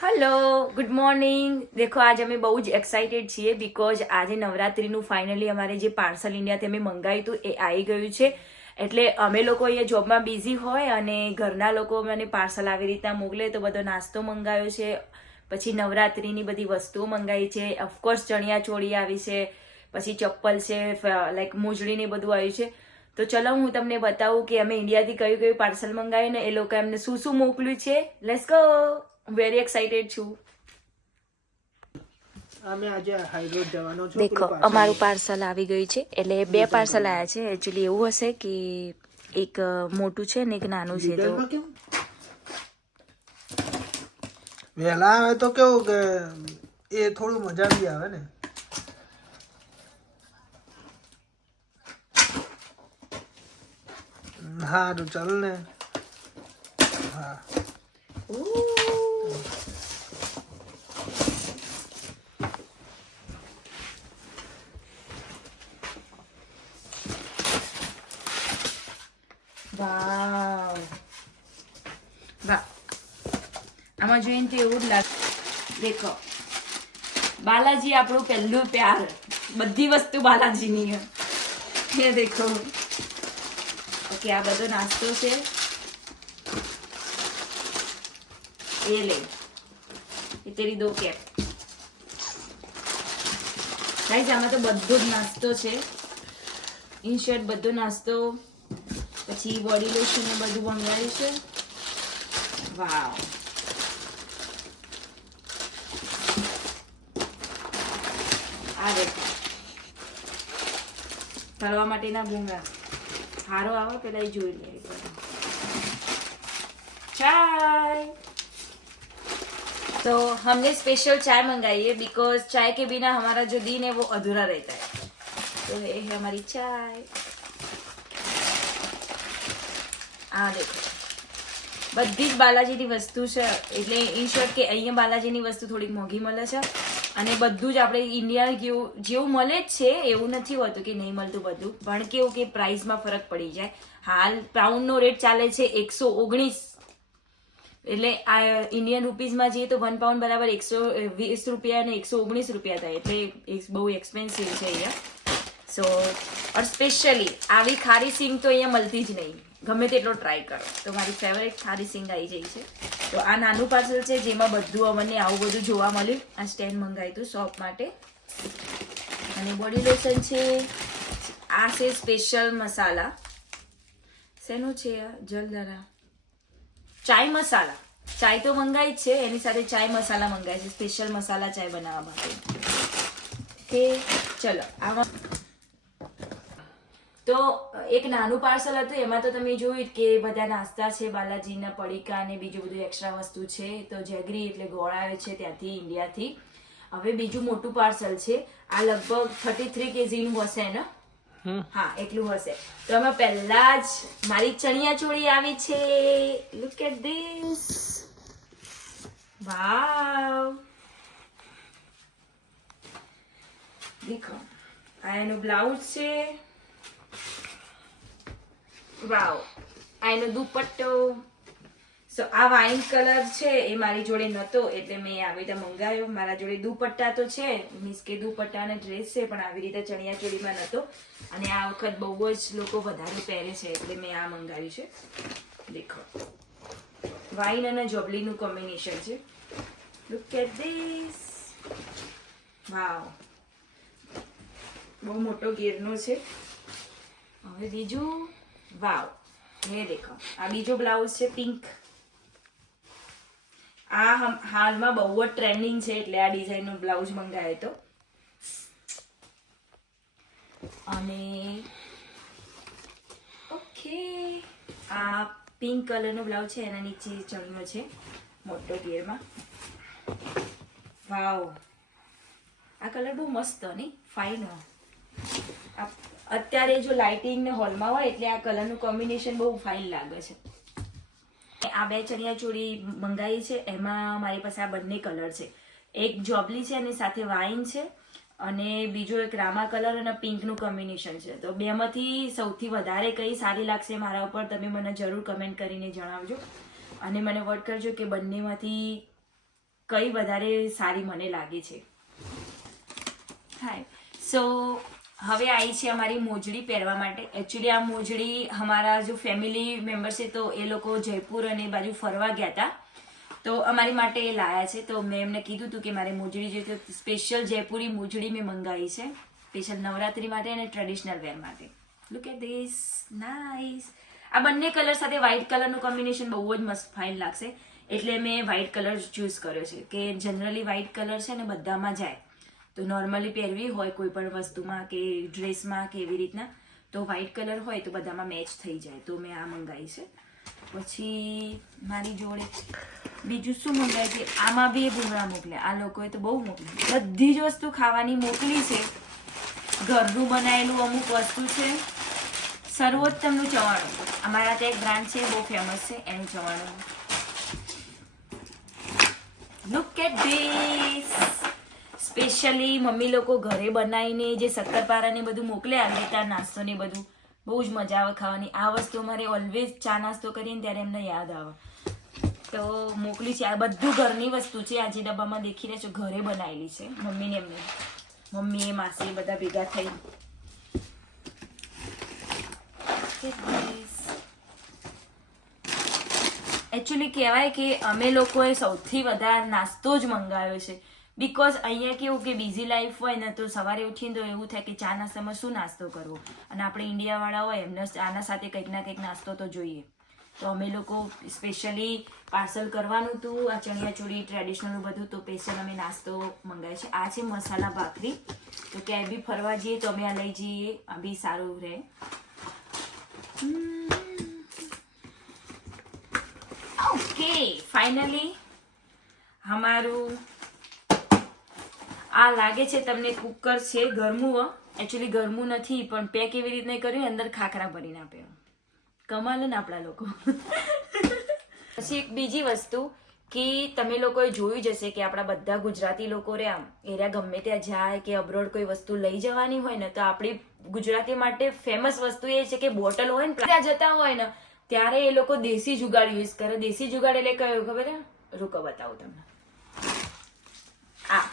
Hello good morning. દેખો આજ અમે બહુ જ એક્સાઇટેડ છીએ બીકોઝ આજે નવરાત્રીનું ફાઇનલી અમારે જે પાર્સલ ઇન્ડિયાથી અમે મંગાવ્યું હતું એ આવી ગયું છે. એટલે અમે લોકો અહીંયા જોબમાં બિઝી હોય અને ઘરના લોકો મને પાર્સલ આવી રીતના મોકલે તો બધો નાસ્તો મંગાવ્યો છે. પછી નવરાત્રીની બધી વસ્તુઓ મંગાવી છે. ઓફકોર્સ ચણિયા ચોળી આવી છે, પછી ચપ્પલ છે, લાઈક મોજડી ને બધું આવ્યું છે. તો ચલો હું તમને બતાવું કે અમે ઇન્ડિયાથી કયું કયું પાર્સલ મંગાવ્યું ને એ લોકો એમને શું શું મોકલ્યું છે. Let's go. વેરી એક્સાઇટેડ છું. અમે આજે હાઈરોડ જવાનો છો. દેખો અમારું પાર્સલ આવી ગયું છે. એટલે બે પાર્સલ આવ્યા છે. એકચ્યુઅલી એવું હશે કે એક મોટું છે ને એક નાનું છે. તો વહેલા આવે તો કેવું કે એ થોડું મજા બી આવે ને. સારું ચાલ ને. હા વાવ વાહ, આમાં જોઈને તો એવું જ લાગે. દેખો બાલાજી આપણું પહેલું પ્યાર, બધી વસ્તુ બાલાજીની છે. દેખો ઓકે, આ બધો નાસ્તો છે. એ લે એ તેરી દો કેપ. ગાઈસ આમાં તો બધો જ નાસ્તો છે. ઇન શોર્ટ બધો નાસ્તો, પછી બોડી લોશન ને બધું મંગાવ્યું છે. વાવ, આ દેખો તળવા માટેના ભૂંગળા. હારો આવે પેલા એ જોઈ લે. चाय, तो हमने स्पेशल चाय मंगाई है बिकॉज चाय के बिना हमारा जो दिन है वो अधूरा रहता है. तो ये है हमारी चाय. આ દેખો બધી જ બાલાજીની વસ્તુ છે. એટલે ઇન શોર્ટ કે અહીંયા બાલાજીની વસ્તુ થોડીક મોંઘી મળે છે અને બધું જ આપણે ઇન્ડિયા જેવું મળે જ છે એવું નથી હોતું કે નહીં મળતું બધું, પણ કેવું કે પ્રાઇસમાં ફરક પડી જાય. હાલ પાઉન્ડનો રેટ ચાલે છે 119. એટલે આ ઇન્ડિયન રૂપીઝમાં જઈએ તો 1 પાઉન્ડ બરાબર 120 રૂપિયા અને 119 રૂપિયા થાય. એટલે બહુ એક્સપેન્સિવ છે અહીંયા. સો ઓર સ્પેશિયલી આવી ખારી સિંગ તો અહીંયા મળતી જ નહીં, ગમે તેટલો ટ્રાય કરો. તો મારી ફેવરેટ ખારી સિંગ આવી જાય છે. તો આ નાનું પાર્સલ છે જેમાં બધું અમને આવું બધું જોવા મળ્યું. આ સ્ટેન્ડ મંગાવ્યું હતું શોપ માટે. અને બોડી લોશન છે. આ છે સ્પેશિયલ મસાલા. શેનું છે આ? જલદરા ચાય મસાલા. ચાય તો મંગાવી જ છે, એની સાથે ચાય મસાલા મંગાવી છે, સ્પેશિયલ મસાલા ચાય બનાવવા માટે. કે ચલો આમાં તો એક નાનું પાર્સલ હતું. એમાં તો તમે જોયું કે બધા નાસ્તા છે, બાલાજીના પડીકા અને બીજું બધું એક્સ્ટ્રા વસ્તુ છે. તો જેગરી એટલે ગોળ આવે છે ત્યાંથી ઇન્ડિયાથી. હવે બીજું મોટું પાર્સલ છે. આ લગભગ 33 kg નું હશે ને? હા એટલું હશે. તો આમાં પહેલા જ મારી ચણિયા ચોળી આવી છે. Look at this. વાવ, દેખો આ એનું બ્લાઉઝ છે. વાવ, આ એનો દુપટ્ટો. સો આ વાઇન કલર છે એ મારી જોડે નતો એટલે મેં આવી રીતે મંગાવ્યો. મારા જોડે દુપટ્ટા તો છે, મીન્સ કે દુપટ્ટા અને ડ્રેસ છે, પણ આવી રીતે ચણિયા ચોળીમાં નતો. અને આ વખત બહુ જ લોકો વધારે પહેરે છે એટલે મેં આ મંગાવ્યું છે. દેખો વાઇન અને જોબલીનું કોમ્બિનેશન છે. Look at this. વાવ, બહુ મોટો ઘેરનો છે. હવે બીજું, વાવ એ દેખો આ બીજો બ્લાઉઝ છે પિંક. આ હાલમાં બહુ જ ટ્રેન્ડિંગ છે એટલે આ ડિઝાઇનનો બ્લાઉઝ મંગાવ્યો હતો. અને ઓકે, આ પિંક કલરનો બ્લાઉઝ છે, એના નીચે ચણિયો છે મોટો ઘેરમાં. વાવ, આ કલર બહુ મસ્ત નહીં, ફાઇન. અત્યારે જો લાઇટિંગ ને હોલમાં હોય એટલે આ કલરનું કોમ્બિનેશન બહુ ફાઇન લાગે છે. આ બે ચણિયા ચોળી મંગાવી છે. એમાં મારી પાસે આ બંને કલર છે. એક જોબલી છે અને સાથે વાઇન છે, અને બીજો એક રામા કલર અને પિંકનું કોમ્બિનેશન છે. તો બેમાંથી સૌથી વધારે કઈ સારી લાગશે મારા ઉપર તમે મને જરૂર કમેન્ટ કરીને જણાવજો. અને મને વોટ કરજો કે બંનેમાંથી કઈ વધારે સારી મને લાગે છે. હાય સો હવે આવી છે અમારી મોજડી પહેરવા માટે. એકચ્યુઅલી આ મોજડી અમારા જો ફેમિલી મેમ્બર છે તો એ લોકો જયપુર અને એ બાજુ ફરવા ગયા હતા, તો અમારી માટે એ લાયા છે. તો મેં એમને કીધું હતું કે મારે મોજડી જોઈએ, તો સ્પેશિયલ જયપુરી મોજડી મેં મંગાવી છે, સ્પેશિયલ નવરાત્રી માટે અને ટ્રેડિશનલ વેર માટે. Look at this, nice. આ બંને કલર સાથે વ્હાઇટ કલરનું કોમ્બિનેશન બહુ જ મસ્ત ફાઇન લાગશે, એટલે મેં વ્હાઇટ કલર ચૂઝ કર્યો છે કે જનરલી વ્હાઇટ કલર છે ને બધામાં જાય, તો નોર્મલી પહેરવી હોય કોઈ પણ વસ્તુમાં કે ડ્રેસમાં કે એવી રીતના તો વ્હાઇટ કલર હોય તો બધામાં મેચ થઈ જાય, તો મેં આ મંગાવી છે. પછી મારી જોડે બીજું શું મંગાવ્યું છે, આમાં બી એ ભૂંગળા મોકલ્યા, આ લોકોએ તો બહુ મોકલી, બધી જ વસ્તુ ખાવાની મોકલી છે. ઘરનું બનાવેલું અમુક વસ્તુ છે, સર્વોત્તમનું ચવાણું, અમારા ત્યાં એક બ્રાન્ડ છે બહુ ફેમસ છે એનું ચવાણું. Look at this. સ્પેશિયલી મમ્મી લોકો ઘરે બનાવીને જે શક્કરપારા ને બધું મોકલે આવી રીતે નાસ્તો ને બધું બહુ જ મજા આવે ખાવાની. આ વસ્તુ અમારે ઓલવેઝ ચા નાસ્તો કરીએ ને ત્યારે એમને યાદ આવે, તો મોકલી છે. આ બધું ઘરની વસ્તુ છે, આ જે ડબ્બામાં દેખી રહ્યા છો ઘરે બનાવેલી છે મમ્મીને, એમને મમ્મી માસી બધા ભેગા થઈ. એકચ્યુઅલી કહેવાય કે અમે લોકોએ સૌથી વધારે નાસ્તો જ મંગાવ્યો છે, બીકોઝ અહીંયા કેવું કે બિઝી લાઈફ હોય ને તો સવારે ઉઠીને તો એવું થાય કે ચા નાસ્તામાં શું નાસ્તો કરવો, અને આપણે ઇન્ડિયાવાળા હોય એમને ચાના સાથે કંઈક ના કંઈક નાસ્તો તો જોઈએ. તો અમે લોકો સ્પેશિયલી પાર્સલ કરવાનું હતું આ ચણિયાચોળી ટ્રેડિશનલનું બધું, તો સ્પેશિયલ અમે નાસ્તો મંગાવ્યો છે. આ છે મસાલા ભાખરી, તો ક્યાંય બી ફરવા જઈએ તો અમે આ લઈ જઈએ, આ બી સારું રહે. ઓકે, ફાઇનલી અમારું આ લાગે છે તમને કુકર છે ગરમું, એકચ્યુઅલી ગરમું નથી પણ પેક એવી રીતના કર્યું અંદર ખાખરા ભરીને આપે, કમાલ ને આપણા લોકો. પછી એક બીજી વસ્તુ કે તમે લોકોએ જોયું જ હશે કે આપણા બધા ગુજરાતી લોકો રહ્યા એરિયા ગમે ત્યાં જાય કે અબ્રોડ કોઈ વસ્તુ લઈ જવાની હોય ને તો આપણી ગુજરાતી માટે ફેમસ વસ્તુ એ છે કે બોટલ હોય ને ત્યાં જતા હોય ને ત્યારે એ લોકો દેશી જુગાડ યુઝ કરે. દેશી જુગાડ એટલે કયો ખબર હે? રૂકો બતાવું તમને. આ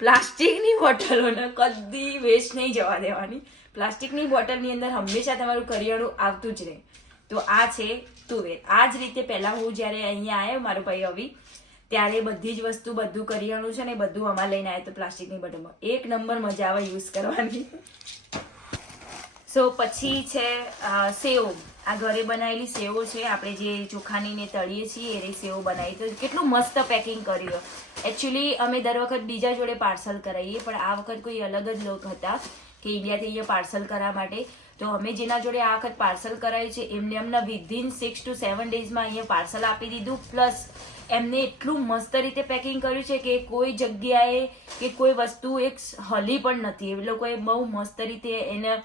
પ્લાસ્ટિકની બોટલોને કદી વેસ્ટ નહીં જવા દેવાની. પ્લાસ્ટિકની બોટલની અંદર હંમેશા તમારું કરિયાણું આવતું જ રહે. તો આ છે તુવેર. આ જ રીતે પહેલા હું જ્યારે અહીંયા આવ્યો મારો ભાઈ અવી ત્યારે બધી જ વસ્તુ બધું કરિયાણું છે ને બધું આમાં લઈને આવ્યો તો પ્લાસ્ટિકની બોટલમાં. એક નંબર મજા આવે યુઝ કરવાની. સો પછી છે સેવ. આ ઘરે બનાવેલી સેવો છે, આપણે જે ચોખાની ને તળીએ છીએ એ સેવો બનાવી. તો કેટલું મસ્ત પેકિંગ કર્યું. એકચ્યુઅલી અમે દર વખત બીજા જોડે પાર્સલ કરાવીએ પણ આ વખત કોઈ અલગ જ લોક હતા કે ઇન્ડિયાથી અહીંયા પાર્સલ કરવા માટે, તો અમે જેના જોડે આ વખત પાર્સલ કરાવ્યું છે એમને એમના વિધિન 6 to 7 ડેઝમાં અહીંયા પાર્સલ આપી દીધું. પ્લસ એમને એટલું મસ્ત રીતે પેકિંગ કર્યું છે કે કોઈ જગ્યાએ કે કોઈ વસ્તુ એક હલી પણ નથી. એ લોકોએ બહુ મસ્ત રીતે એને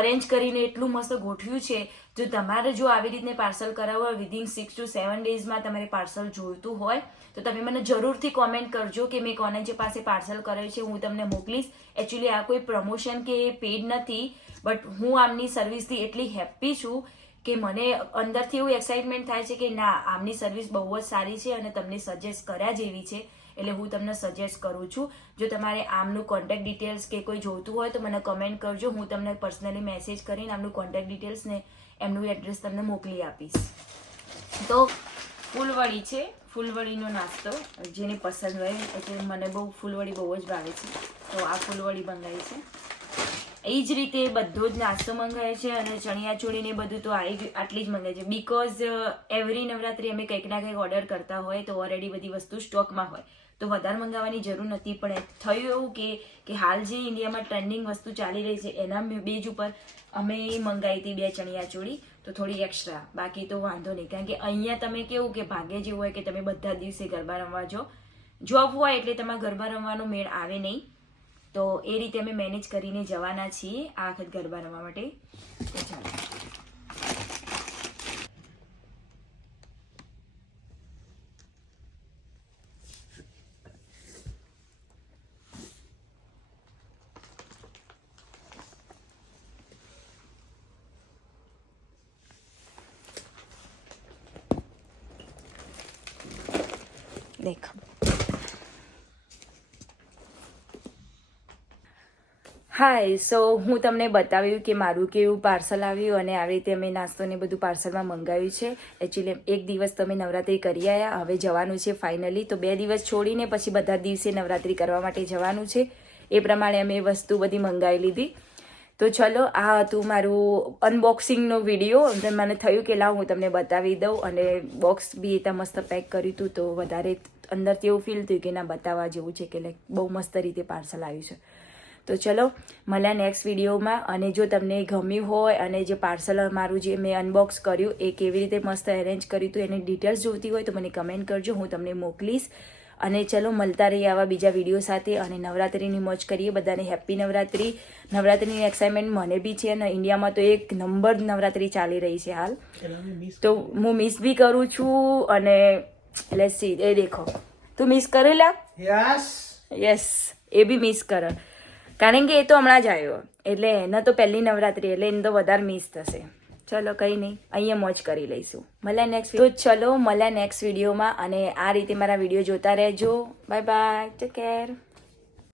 અરેન્જ કરીને એટલું મસ્ત ગોઠવ્યું છે. જો તમારે જો આવી રીતે પાર્સલ કરાવવું હોય વિધિન 6 to 7 ડેઝમાં તમારે પાર્સલ જોઈતું હોય તો તમે મને જરૂરથી કોમેન્ટ કરજો કે મેં કોને જે પાસે પાર્સલ કરાવ્યું છે હું તમને મોકલીશ. એકચ્યુઅલી આ કોઈ પ્રમોશન કે પેડ નથી, બટ હું આમની સર્વિસથી એટલી હેપી છું કે મને અંદરથી એવું એક્સાઇટમેન્ટ થાય છે કે ના આમની સર્વિસ બહુ જ સારી છે અને તમને સજેસ્ટ કર્યા જેવી છે, એટલે હું તમને સજેસ્ટ કરું છું. જો તમારે આમનું કોન્ટેક્ટ ડિટેલ્સ કે કોઈ જોઈતું હોય તો મને કમેન્ટ કરજો, હું તમને પર્સનલી મેસેજ કરીને આમનું કોન્ટેક્ટ ડિટેલ્સ ને એમનું એડ્રેસ તમને મોકલી આપીશ. તો ફૂલવડી છે, ફૂલવડીનો નાસ્તો જેને પસંદ હોય, એટલે મને બહુ ફૂલવડી બહુ જ ભાવે છે તો આ ફૂલવડી મંગાવી છે. એ જ રીતે બધો જ નાસ્તો મંગાવે છે અને ચણિયાચોળી ને બધું તો આટલી જ મંગાવે છે. બીકોઝ એવરી નવરાત્રી અમે કંઈક ના કંઈક ઓર્ડર કરતા હોય તો ઓલરેડી બધી વસ્તુ સ્ટોકમાં હોય તો વધારે મંગાવવાની જરૂર નથી. પણ થયું એવું કે હાલ જે ઇન્ડિયામાં ટ્રેન્ડિંગ વસ્તુ ચાલી રહી છે એના બેઝ ઉપર અમે મંગાવી હતી 2 ચણિયાચોળી, તો થોડી એક્સ્ટ્રા. બાકી તો વાંધો નહીં, કારણ કે અહીંયા તમે કેવું કે ભાગ્ય જેવું હોય કે તમે બધા દિવસે ગરબા રમવા જો જોબ હોય એટલે તમારે ગરબા રમવાનો મેળ આવે નહીં. તો એ રીતે અમે મેનેજ કરીને જવાના છીએ આ વખત ગરબા રમવા માટે. તો ચાલો દેખ હાય સો હું તમને બતાવ્યું કે મારું કેવું પાર્સલ આવ્યું અને આવી રીતે અમે નાસ્તો ને બધું પાર્સલમાં મંગાવ્યું છે. એકચ્યુઅલી એક દિવસ તો અમે નવરાત્રિ કરી આવ્યા, હવે જવાનું છે ફાઇનલી. તો 2 દિવસ છોડીને પછી બધા દિવસે નવરાત્રિ કરવા માટે જવાનું છે. એ પ્રમાણે અમે વસ્તુ બધી મંગાવી લીધી. તો ચલો, આ હતું મારું અનબોક્સિંગનો વિડીયો. મને થયું કે લાવ હું તમને બતાવી દઉં, અને બોક્સ બી એટલા મસ્ત પેક કર્યું હતું તો વધારે અંદરથી એવું ફીલ થયું કે ના બતાવવા જેવું છે, કે લાઈક બહુ મસ્ત રીતે પાર્સલ આવ્યું છે. તો ચલો મળ્યા નેક્સ્ટ વિડીયોમાં. અને જો તમને ગમ્યું હોય અને જે પાર્સલ મારું જે મેં અનબોક્સ કર્યું એ કેવી રીતે મસ્ત એરેન્જ કર્યું હતું એની ડિટેલ્સ જોઈતી હોય તો મને કમેન્ટ કરજો, હું તમને મોકલીશ. અને ચલો મળતા રહીએ આવા બીજા વિડીયો સાથે, અને નવરાત્રિની મોજ કરીએ. બધાને હેપ્પી નવરાત્રિ. નવરાત્રિની એક્સાઇટમેન્ટ મને બી છે, અને ઇન્ડિયામાં તો એક નંબર નવરાત્રિ ચાલી રહી છે હાલ, તો હું મિસ બી કરું છું. અને લેટ્સ સી, એ દેખો તું મિસ કરેલા? યસ, એ બી મિસ કરે, કારણ કે એ તો હમણાં જ આવ્યો, એટલે એને તો પહેલી નવરાત્રિ, એટલે એને તો વધારે મિસ થશે. ચલો કંઈ નહીં, અહીંયા મોજ કરી લઈશું. મળ્યા નેક્સ્ટ, તો ચલો મળ્યા નેક્સ્ટ વિડીયોમાં. અને આ રીતે મારા વિડીયો જોતા રહેજો. Bye bye, take care.